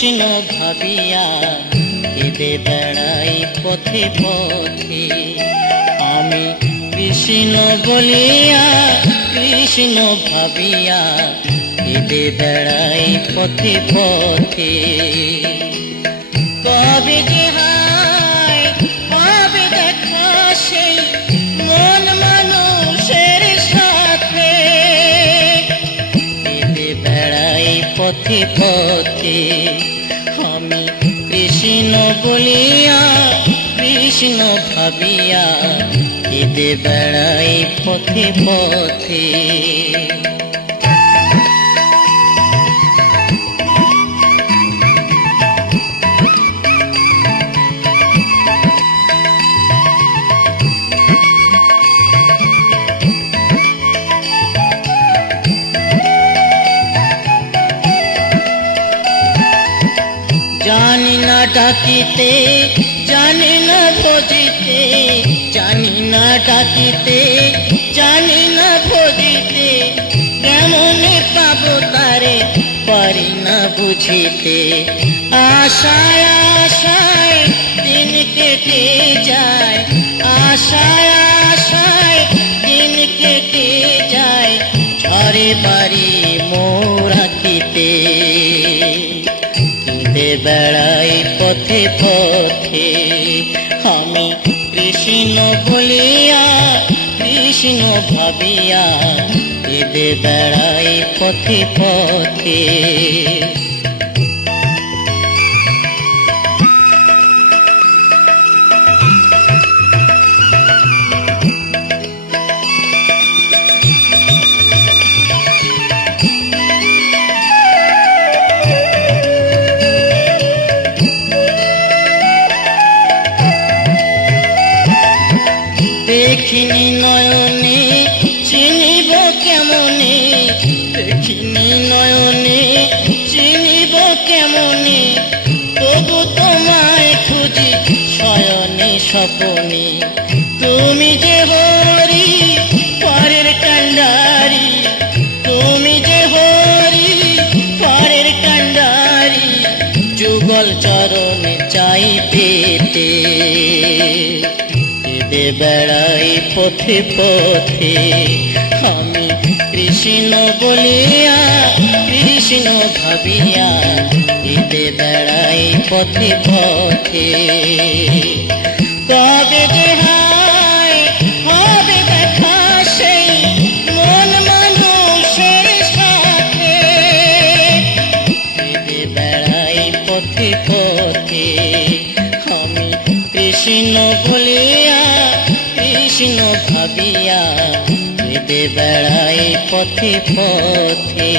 কৃষ্ণ ভাবিয়া কেঁদে বেড়াই পথে পথে। আমি কৃষ্ণ বলিয়া কৃষ্ণ ভাবিয়া কেঁদে বেড়াই পথে পথে। কবে যে হায় কবে দেখা সেই মন মানুষের সাথে, কেঁদে বেড়াই পথে পথে। আমি কৃষ্ণ বলিয়া কৃষ্ণ ভাবিয়া কেঁদে বেড়াই পথে পথে। জানি না ডাকিতে জানি না ভজিতে, জানি না ডাকিতে জানি না ভজিতে, কেমনে পাবো তারে পারি না বুঝিতে। আশায় আশায় দিন কেটে যায়, আশায় আশায় দিন কেটে যায়, ঘরে বাড়ি মোর আঁকিতে। কেঁদে বেড়াই পথে পথে। আমি কৃষ্ণ বলিয়া কৃষ্ণ ভাবিয়া কেঁদে বেড়াই পথে পথে। দেখিনি নয়নে চিনিব কেমনে, দেখিনি নয়নে চিনিব কেমনে, তবু তোমায় খুঁজি শয়নে স্বপনে। তুমি যে হরি পরের কান্ডারি, তুমি যে হরি পরের কান্ডারি, যুগল চরণে চাই পেতে। কেঁদে বেড়াই পথে পথে। আমি কৃষ্ণ বলিয়া কৃষ্ণ ভাবিয়া কেঁদে বেড়াই পথে পথে। কবে যে হায় হবে দেখা সেই মন মানুষের সাথে, কেঁদে বেড়াই পথে পথে। আমি কৃষ্ণ বলিয়া কৃষ্ণ ভাবিয়া কেঁদে বেড়াই পথে পথে।